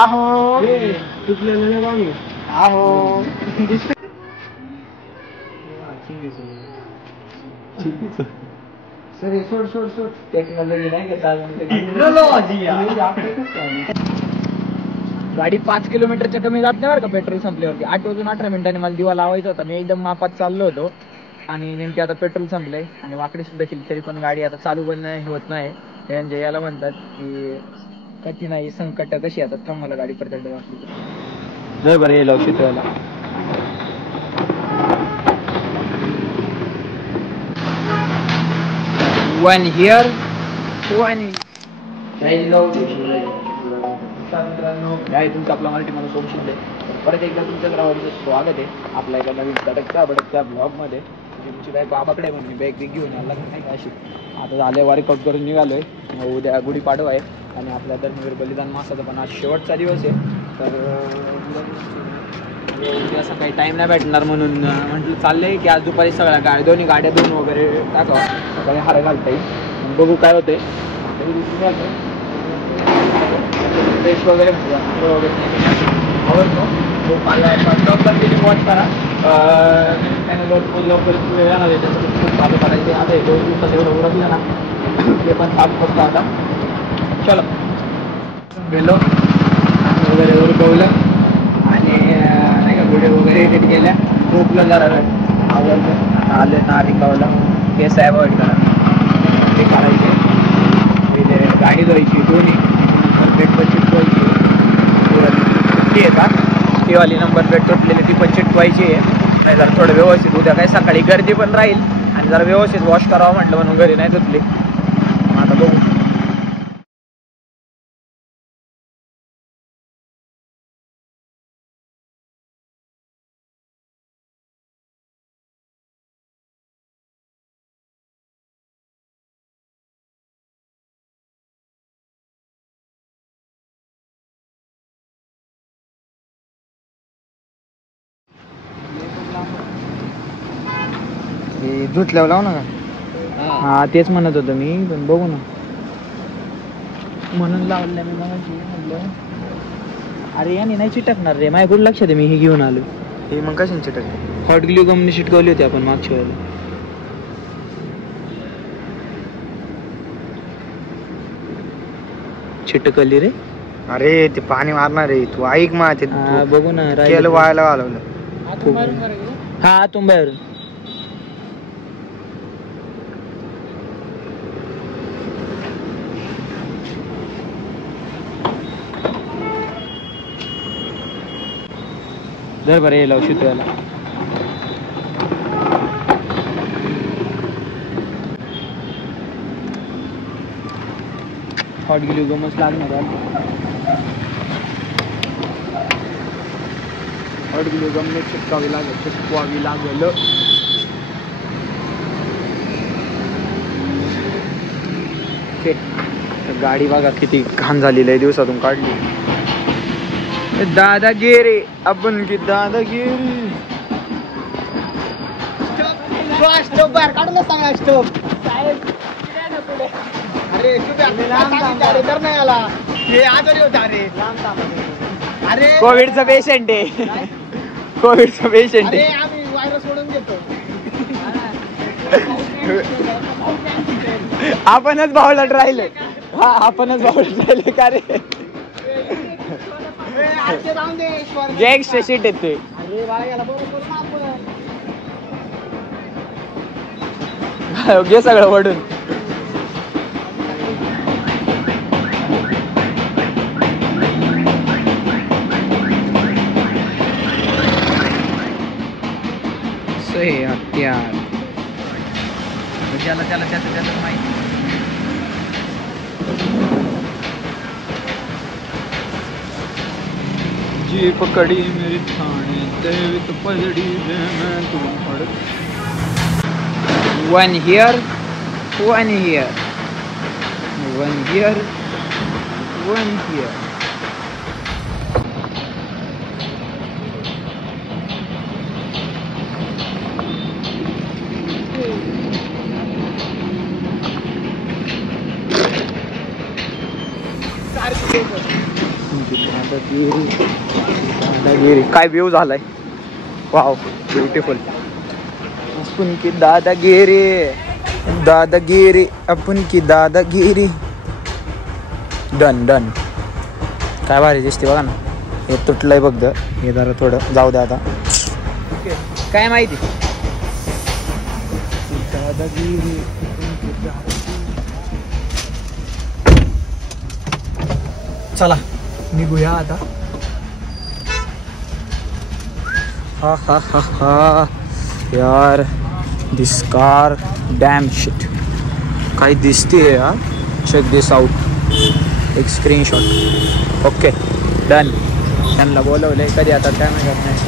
आहो आहो सर सोड सोड सोड टेक्नॉलॉजी नाही घेता गाडी 5 किलोमीटरच्या कमी जात नाही बरं का पेट्रोल संपल्यावरती. 8 वाजून 18 मिनिटांनी मला दिवा लावायचा होता. मी एकदम मापात चाललो होतो आणि नेमकी आता पेट्रोल संपलंय आणि वाकडी सुद्धा केली तरी पण गाडी आता चालू पण होत नाही. म्हणजे याला म्हणतात की कठीण संकट कशी येतात का मला गाडी प्रचंड वाटली बरं हे लक्ष ठेवायला. वन हिअर वन तुमचं आपला मराठी मला सोम शिंदे परत एकदा तुमच्या ग्राहकांचं स्वागत आहे आपल्या एका नवीन तडकच्या ब्लॉगमध्ये. तुमची बॅग बाबाकडे म्हणून बॅग घेऊन यायला नाही अशी आता झाले वर्कआउट करून निघालोय. उद्या गुढीपाडवा आहे आणि आपल्या धर्मवीर बलिदान मासाचा पण आज शेवटचा दिवस आहे. तर उद्या सकाळी टाईम नाही भेटणार म्हणून म्हटलं चाललंय की आज दुपारी सगळ्या दोन्ही गाड्या धुवून वगैरे टाकावा सकाळी हार घालता येईल. बघू काय होते फ्रेश वगैरे आवडतो कंटिन्यू वॉच करा चॅनलवर लवकर येणार आहे त्याच्यात चालू करायचे. आता 2 दिवसात एवढं उरकलं ना ते पण काम करतो आता. चलो गेलो वगैरे उरकवलं आणि नाही का व्हिडिओ वगैरे एडिट केल्या झोपलं जरा आवडलं आलं ना रिकावलं केस अवॉइड करा ते करायचे. गाडी धुवायची दोन्ही प्लेट पण चिटवायची येतात टीवाली नंबर प्लेट तुटलेली ती पण चिटवायची आहे. नाही जरा थोडं व्यवस्थित उद्या काय सकाळी गर्दी पण राहील आणि जरा व्यवस्थित वॉश करावं म्हटलं म्हणून घरी नाही धुतली. आता बघू धुतल्यावर लाव ना का. हा तेच म्हणत होतं मी पण बघू ना म्हणून लावलं मी म्हटलं अरे याने नाही चिटकणार रे माझ्या कुठं लक्षात आहे मी हे घेऊन आलो. हे मग कशाने चिटकले हॉट ग्लू गमने चिटकवली होती आपण मागच्या वेळेला. चिटकली रे. अरे ते पाणी मारणार रे तू ऐक मा ते बघू ना केलं वायाला घालवलं. हा तुंब्यावरून जर बरं ये लवशी त्याला हॉट ग्लू गमच लागणार. हॉट ग्लू गमने चिटकावी लागेल. गाडी बघा किती घाण झालेली आहे दिवसातून काढली. दादागिरी आपण की दादागिरी स्टॉप बाहेर काढून सांगा स्टॉप साहेब. अरे तर नाही आला हे आजारी होता. अरे कोविडचा पेशंट आहे. कोविडचा पेशंट आहे. आम्ही व्हायरस सोडून घेतो. आपणच बावळट राहिले. हा आपणच बावळट राहिले का रे. गँगस्टर शीट येते. घे सगळं वडून. हत्यार ज्याला त्याला त्याचं माहिती. जी पकड़ी मेरी थाने देवित पजड़ी दे मैं तुम पड़. One here one here one here one here. दादागिरी काय व्ह्यू झालाय. Wow beautiful. आपण की दादागिरी दादागिरी आपण की दादागिरी. Done done. काय भारी दिसते बघा ना. हे तुटलंय बघ हे जरा थोडं जाऊ द्या आता. ओके काय माहिती दादागिरी. चला निघूया आता. हा हा हा हा यार दिस कार डॅम शिट. काय दिसते यार. चेक दिस आउट. एक स्क्रीनशॉट. Okay done. त्यांना बोलवलंय कधी आता काय माहित नाही.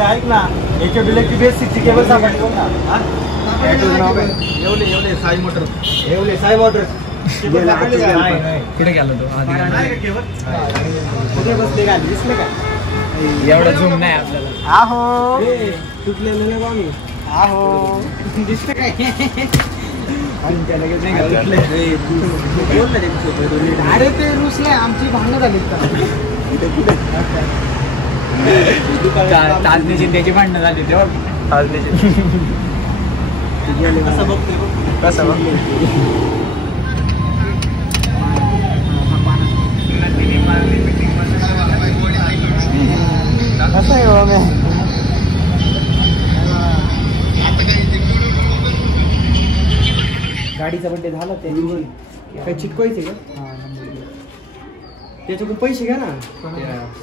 ऐक ना याच्या बिलाची बेसिकची केबल सापडली ना. येवले साई मोटर. येवले साई मोटर. कुठे गेला तो दिसले का. एवढा झूम नाही आपल्याला. आहो तुटलेलं नाही आम्ही. आहो दिसतं काय. अरे ते रुसले आमची भांडणं झाली. ताजनीची त्याची भांडणं झाली तेव्हा. ताजनीची कसं बघते कसं बघ. कसं आहे बाबा. गाडीचा बड्डे झाला त्या दिवशी. काही चिटकवायचे का. त्याच्याकडून पैसे घ्या ना.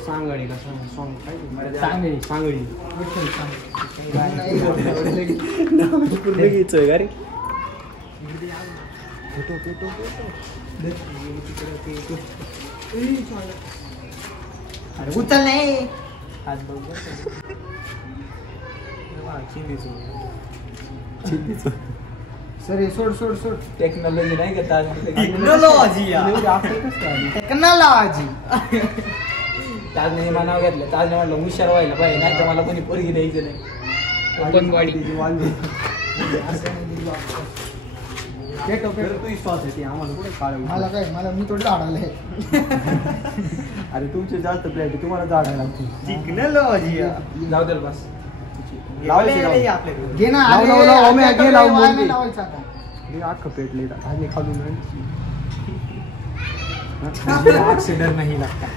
सांगळीला सॉंग काय सांगळी सांगळी घ्यायचंय का रे. अरे उचल नाही. सर सोड सोड सोड. टेक्नॉलॉजी नाही का टेक्नॉलॉजी टेक्नॉलॉजी. ताजने मनाव घेतलं. ताजने म्हटलं हुशार व्हायला पाहिजे नाही तर मला कोणी पोरगी द्यायचं नाही. Open body. मला काय मला मी थोडं झाडायला. अरे तुमचे जास्त प्लेट तुम्हाला झाडायला लागतील. टेक्नॉलॉजी जाऊ दे बस. घे ना. अख्खं पेटले आणि खालून ऍक्सिडेंट नाही लागता.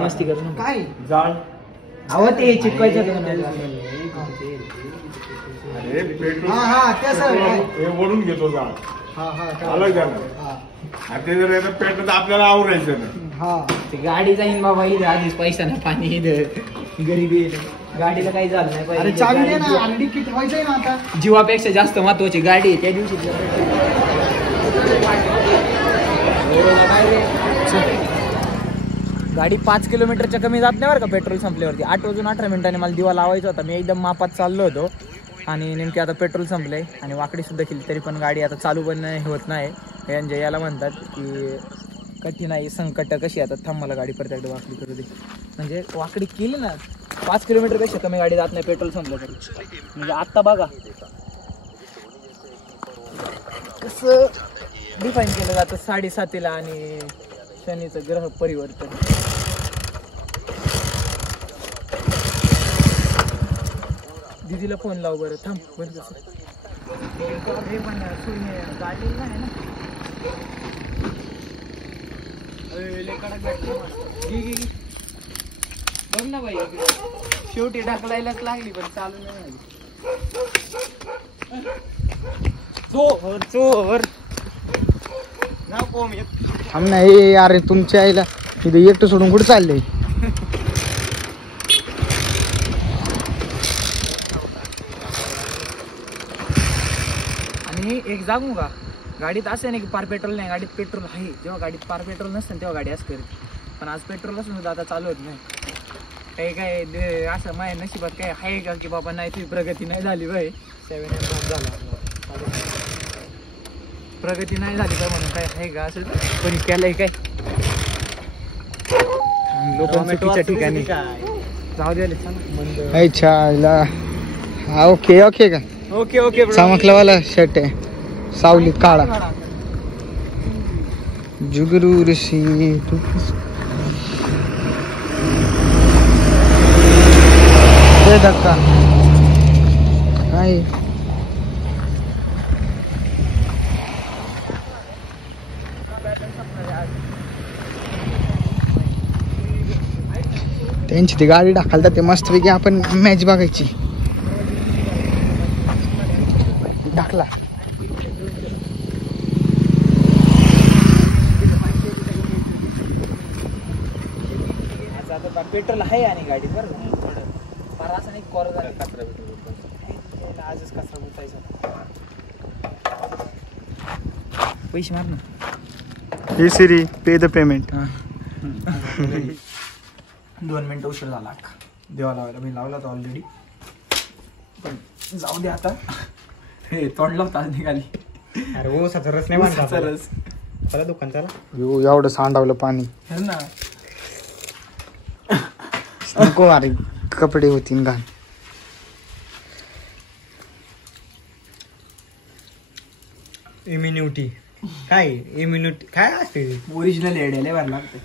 मस्ती करू काय जाळ. अहो ते चिटकायचं. ओढून घेतो जाळ. अलग झालं ते जर याचं पेटत आपल्याला आवरायचं ना. गाडी जाईन बाबा. इथे आधीच पैसा ना पाणी गरीबी. गाडीला काही झालं नाही अरे चावी दे ना. अंडी किट व्हायचंय ना आता. जीवापेक्षा जास्त महत्वाची गाडी आहे. त्या दिवशी गाडी 5 किलोमीटरच्या कमी जात नाही बरं का पेट्रोल संपल्यावरती. 8 वाजून 18 मिनिटांनी मला दिवा लावायचा होता. मी एकदम मापात चाललो होतो आणि नेमके आता पेट्रोल संपलंय आणि वाकडी सुद्धा केली तरी पण गाडी आता चालू पण होत नाही. म्हणजे याला म्हणतात की कठीण आहे संकट कशी आता. थांब मला गाडी परत एकदा वाकडी करू दे. म्हणजे वाकडी केली ना 5 किलोमीटरपेक्षा कमी गाडी जात नाही पेट्रोल संपलं तरी. म्हणजे आत्ता बघा कसं डिफाईन केलं जातं 7:30ला आणि शनीचं ग्रह परिवर्तन. दीदीला फोन लाव बरं. थांब बंद हे पण गाडी नाही ना. बघ ना बाई शेवटी ढकलायलाच लागली पण चालू नाही. चोर चोर. थांब नाही. अरे तुमच्या आईला इथे एकटं सोडून कुठे चाललंय. आणि एक जागू का गाडीत असं नाही की पार पेट्रोल नाही. गाडीत पेट्रोल आहे. जेव्हा गाडीत पार पेट्रोल नसतं तेव्हा गाडी असं करते. पण आज पेट्रोल असून सुद्धा आता चालू होत नाही. काही काय असं माझ्या नशिबात काय आहे का की बाबा नाही तुझी प्रगती नाही झाली बाई. 7 झाला प्रगती नाही झाली का म्हणून काय आहे का असं कोणी केलंय काय. लोक चुकीच्या ठिकाणी जाऊ द्यायला. हा ओके ओके का ओके ओके चमकलावाला शर्ट आहे सावलीत काळा जुगरू ऋषी दे धक्का काय त्यांची ती गाडी ढकलतात ते मस्तपैकी आपण मॅच बघायची ढकला पेट्रोल आहे आणि गाडी बरं थोडं फार असं नाही कोर झालं कचरा आजच कचरा गुतायचा पैसे मार ना हे सिरी पे द पेमेंट 2 मिनिटं उशीर झाला देवा लावायला मी लावला होता ऑलरेडी पण जाऊ दे आता हे तोंडला होता आज निघाली अरे हो सचा रस नाही म्हणता रस चला दुकान चला एवढं सांडावलं पाणी हे ना नको अरे कपडे होतीन घाण इम्युनिटी काय इम्युनिटी काय असते ओरिजिनल एड्याला भर लागते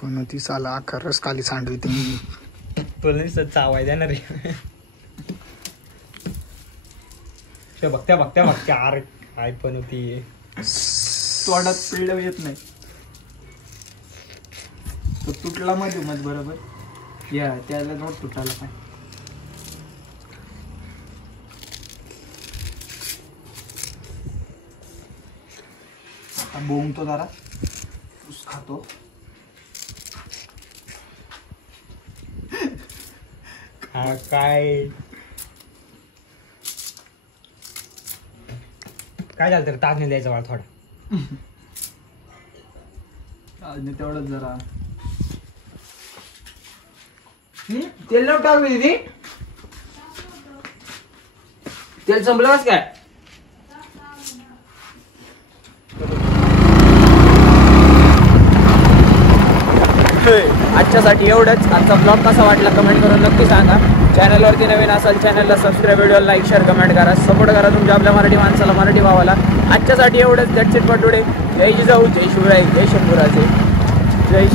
पण ती साला खरंच खाली सांडविते तुला नुसतं चावाय देणार रे बघत्या बघत्या बघत्या अरे काय पण होती तोंडात पिळलं येत नाही तो तुटला मध्ये मग बरोबर या त्याला नोट तुटायला काय आता बोंबतो जरा ऊस खातो हा काय काय झालं तर ताप नाही द्यायचा वाळ थोडा आज तेवढंच जरा तेल नव्हतं टाकू दीदी तेल संपलंच काय आजच्यासाठी एवढंच आजचा ब्लॉग कसा वाटला कमेंट करून नक्की सांगा चॅनलवरती नवीन असाल चॅनलला सबस्क्राईब व्हिडिओला लाईक शेअर कमेंट करा सपोर्ट करा तुमच्या आपल्या मराठी माणसाला मराठी भावाला आजच्यासाठी एवढंच दॅट्स इट फॉर टुडे जय जिजाऊ जय शिवराय जय शंभूराजे जय